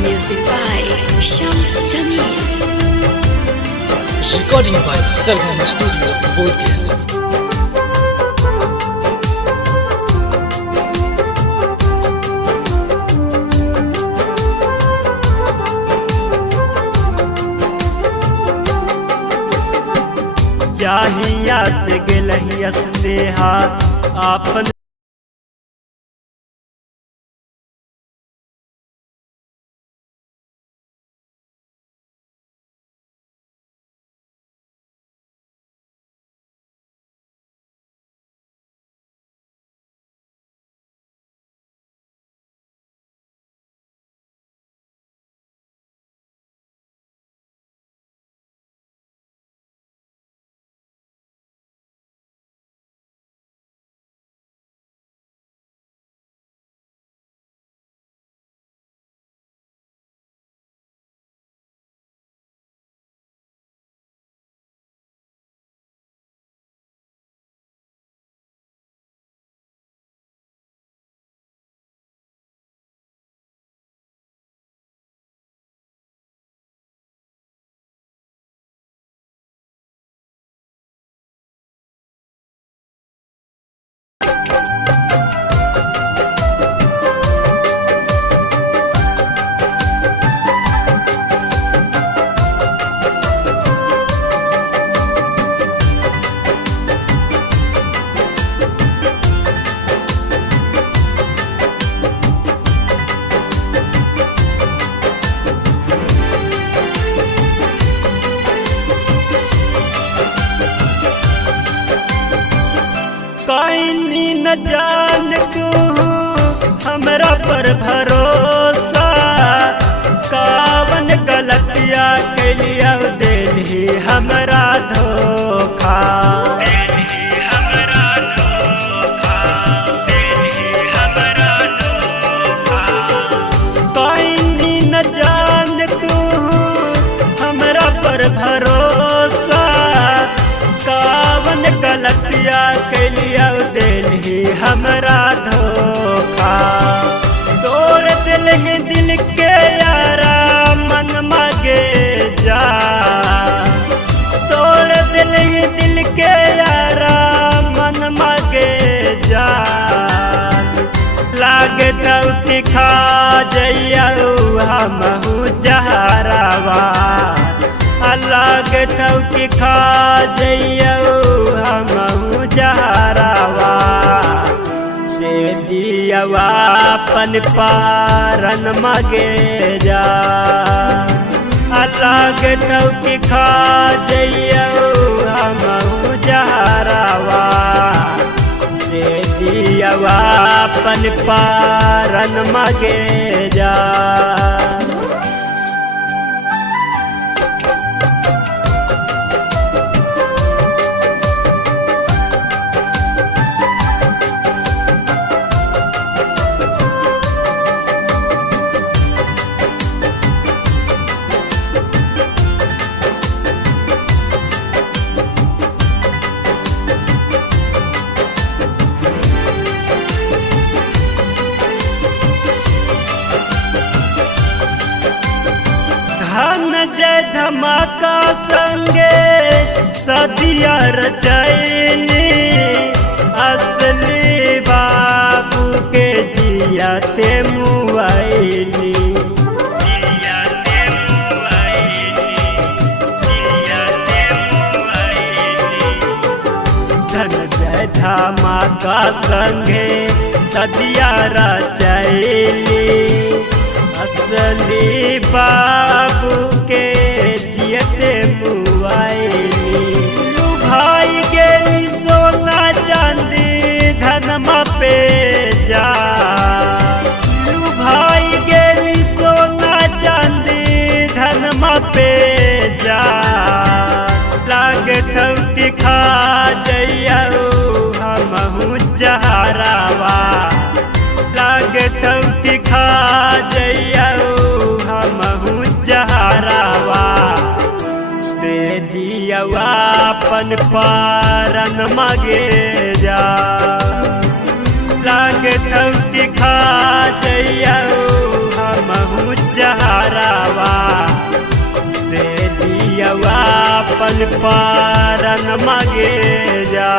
Music by Shams Jamil. Recording by Sargam Studio, Bodhgaya. जाहिया से गेलहिया स्नेहा आपन काइनी न जान तू हमरा पर भरोसा कावन गलतिया कैलिया देली हमरा धोखा काइनी न जान तू हमरा पर भरोसा कावन गलतिया कैलिया देली हमरा धोखा तोड़ दिल दिल के यारा मन मांगे जा तोड़ दिल के यारा मन मांगे जा लागे तौ खा जइया हमहू जहरावा अलग तौ खा जइया हमहू जहरावा दे दियवा अपन पारन मगे जा अलग तौ खा जइया हमहू जहरावा दे दियवा अपन पारन मगे जा धन जय धमाका संगे सदिया रचैनी असली बाबू के जियाते मुआइनी धन जय धमाका संगे सदिया रचैनी असली बाबू के जियते मुआइनी लुभाई गेली सोना चांदी धनमा पे जा लुभाई गेली सोना चांदी धनमा पे जा लागे थौती खा जइया हमहू जहरावा लागे थौती खा जइया हमहू जहरावा दे दिया पारन मगे जा लागे थौकी खा जइया हमहू जहरावा दे दिया अपन पारन मगे जा